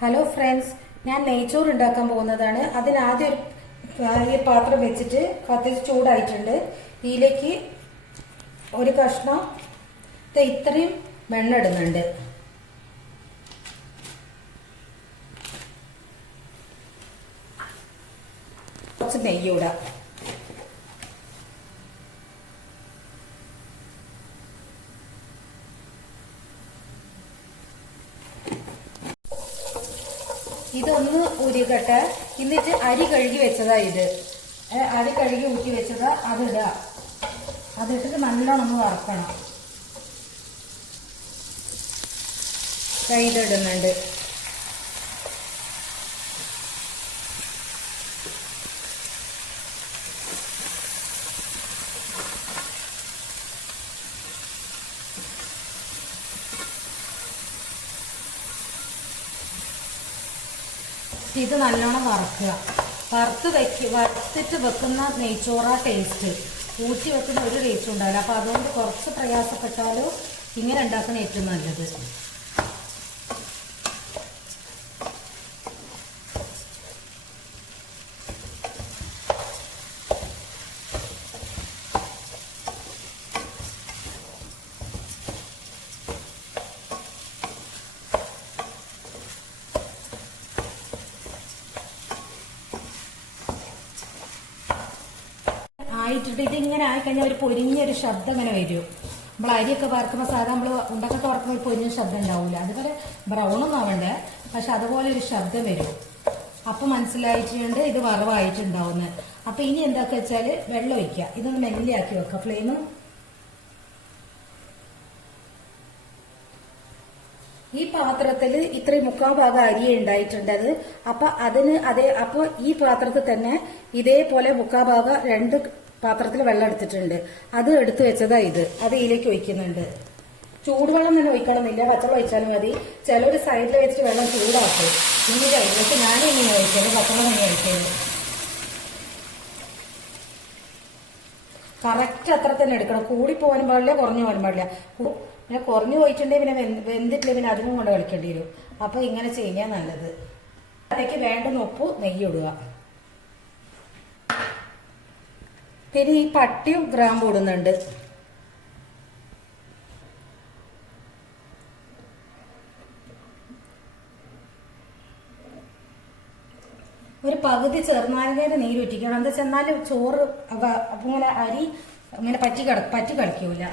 Hello friends, ഞാൻ നെയ്ച്ചോറ് ഉണ്ടാക്കാൻ പോകുന്നതാണ്. അതിനാദ്യം ഈ പാത്രം വെച്ചിട്ട് കത്തിച്ച് ചൂടായിട്ടുണ്ട്. ഇതിലേക്ക് ഒരു കഷ്ണം ഇത്രയും വെണ്ണ ഇടുന്നുണ്ട്. കുറച്ച് നെയ്യൂടാം. ഇതൊന്ന് ഉരുകട്ടെ. എന്നിട്ട് അരി കഴുകി വെച്ചതാ ഇത്. അരി കഴുകി ഊറ്റി വെച്ചതാ. അതിടുക. അതിട്ടിട്ട് നല്ലോണം ഒന്ന് വറക്കണം. ഇതിടുന്നുണ്ട്. ഇത് നല്ലോണം വറക്കുക. വറുത്തിട്ട് വെക്കുന്ന നെയ്ച്ചോറ ടേസ്റ്റ്. ഊറ്റി വെക്കുന്ന ഒരു ടേസ്റ്റ് ഉണ്ടാവില്ല. അപ്പൊ അതുകൊണ്ട് കുറച്ച് പ്രയാസപ്പെട്ടാലും ഇങ്ങനെ ഉണ്ടാക്കുന്ന ഏറ്റവും നല്ലത്. ആയിട്ടിട്ട് ഇതിങ്ങനെ ആയിക്കഴിഞ്ഞാൽ ഒരു പൊരിഞ്ഞൊരു ശബ്ദം ഇങ്ങനെ വരും. നമ്മൾ അരിയൊക്കെ വറുക്കുമ്പോൾ സാധാരണ നമ്മൾ ഉണ്ടാക്കി വറക്കുമ്പോൾ ഒരു പൊരിഞ്ഞ ശബ്ദം ഉണ്ടാവില്ല. അതുപോലെ ബ്രൗണൊന്നും ആവണ്ടേ, പക്ഷെ അതുപോലെ ഒരു ശബ്ദം വരും. അപ്പൊ മനസ്സിലായിട്ടുണ്ട് ഇത് വറവായിട്ടുണ്ടാവുന്നത്. അപ്പൊ ഇനി എന്താക്ക വെച്ചാല് വെള്ളം ഒഴിക്കുക. ഇതൊന്ന് മെല്ലിയാക്കി വെക്കുക ഫ്ലെയിം. ഈ പാത്രത്തിൽ ഇത്രയും 3/4 ഭാഗം അരിയെ ഉണ്ടായിട്ടുണ്ടത്. അപ്പൊ അപ്പൊ ഈ പാത്രത്തിൽ തന്നെ ഇതേപോലെ 3/4 ഭാഗം 2 പാത്രത്തിൽ വെള്ളം എടുത്തിട്ടുണ്ട്. അത് എടുത്തു വെച്ചതാ ഇത്. അത് ഇതിലേക്ക് ഒഴിക്കുന്നുണ്ട്. ചൂടുവെള്ളം തന്നെ ഒഴിക്കണമെന്നില്ല, പച്ചവെള്ളം ഒഴിച്ചാലും മതി. ചിലര് സൈഡിൽ വെച്ചിട്ട് വെള്ളം ചൂടാക്കും. ഇനി കഴിഞ്ഞു. പക്ഷെ ഞാനിങ്ങനെ ഒഴിക്കല്, പച്ചവെള്ളം തന്നെ ഒഴിക്കല്. കറക്റ്റ് അത്ര തന്നെ എടുക്കണം. കൂടി പോകാനും പാടില്ല, കുറഞ്ഞു പോകാനും പാടില്ല. പിന്നെ കുറഞ്ഞു പോയിട്ടുണ്ടെങ്കിൽ പിന്നെ വെന്തിട്ടില്ല, പിന്നെ അതിനും കൊണ്ട് കളിക്കേണ്ടി വരും. അപ്പൊ ഇങ്ങനെ ചെയ്യാൻ നല്ലത്. അതിലേക്ക് വേണ്ടുന്ന ഉപ്പ് നെയ്യ് ഇടുക. പിന്നെ ഈ പട്ടിയും ഗ്രാമ്പും ഇടുന്നുണ്ട്. ഒരു പകുതി ചെറുനാരങ്ങയുടെ നീര് ഒറ്റിക്കണം. എന്താ വെച്ചാൽ ചോറ് ഇങ്ങനെ അരി ഇങ്ങനെ പറ്റി കളിക്കൂല.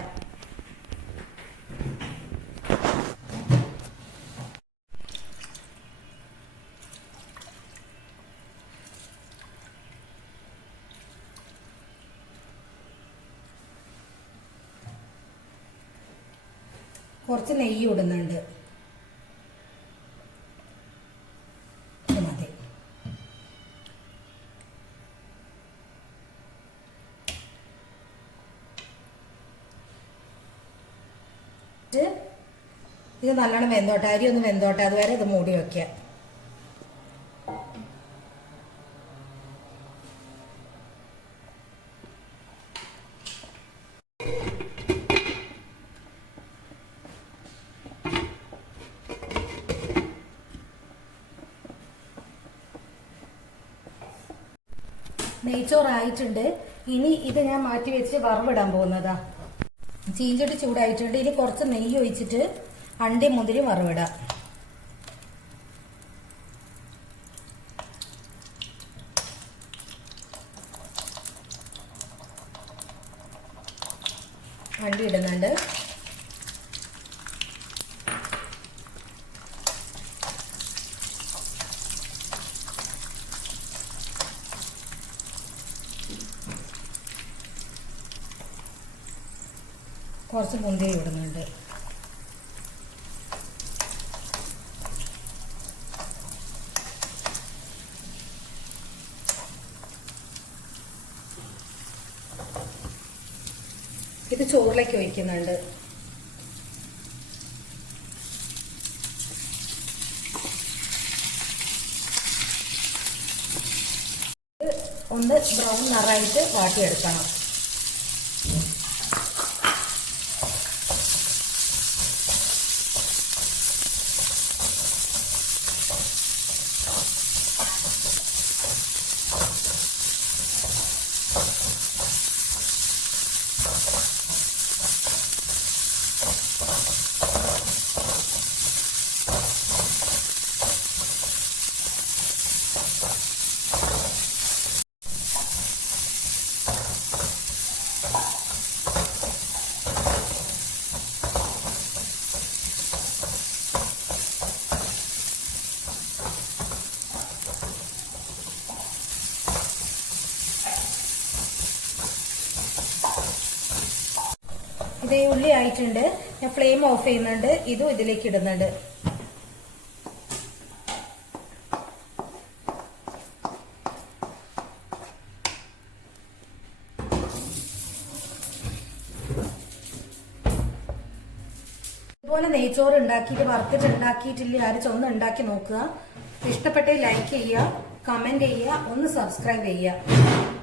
കുറച്ച് നെയ്യ് ഇടുന്നുണ്ട്. മതി. ഇത് നല്ലോണം വെന്തോട്ടെ. അരി ഒന്ന് വെന്തോട്ടെ. അതുവരെ ഇത് മൂടി വെക്കുക. നെയ്ച്ചോറായിട്ടുണ്ട്. ഇനി ഇത് ഞാൻ മാറ്റി വെച്ച് വറവിടാൻ പോകുന്നതാ. ചീഞ്ചട്ടി ചൂടായിട്ടുണ്ട്. ഇനി കുറച്ച് നെയ്യ് ഒഴിച്ചിട്ട് അണ്ടി മുന്തിരി വറവിടാം. അണ്ടി ഇടുന്നുണ്ട്. കുറച്ച് മുന്തിരി ഇടുന്നുണ്ട്. ഇത് ചോറിലേക്ക് ഒഴിക്കുന്നുണ്ട്. ഒന്ന് ബ്രൗൺ നിറായിട്ട് വാട്ടിയെടുക്കണം. ഇതേ ഉള്ളി ആയിട്ടുണ്ട്. ഞാൻ ഫ്ലെയിം ഓഫ് ചെയ്യുന്നുണ്ട്. ഇതും ഇതിലേക്ക് ഇടുന്നുണ്ട്. ഇതുപോലെ നെയ്ച്ചോറ് ഉണ്ടാക്കിയിട്ട് വറുത്തിട്ട് ഉണ്ടാക്കിയിട്ടില്ല ആരും ഒന്ന് ഉണ്ടാക്കി നോക്കുക. ഇഷ്ടപ്പെട്ടേ ലൈക്ക് ചെയ്യുക, കമന്റ് ചെയ്യുക, ഒന്ന് സബ്സ്ക്രൈബ് ചെയ്യുക.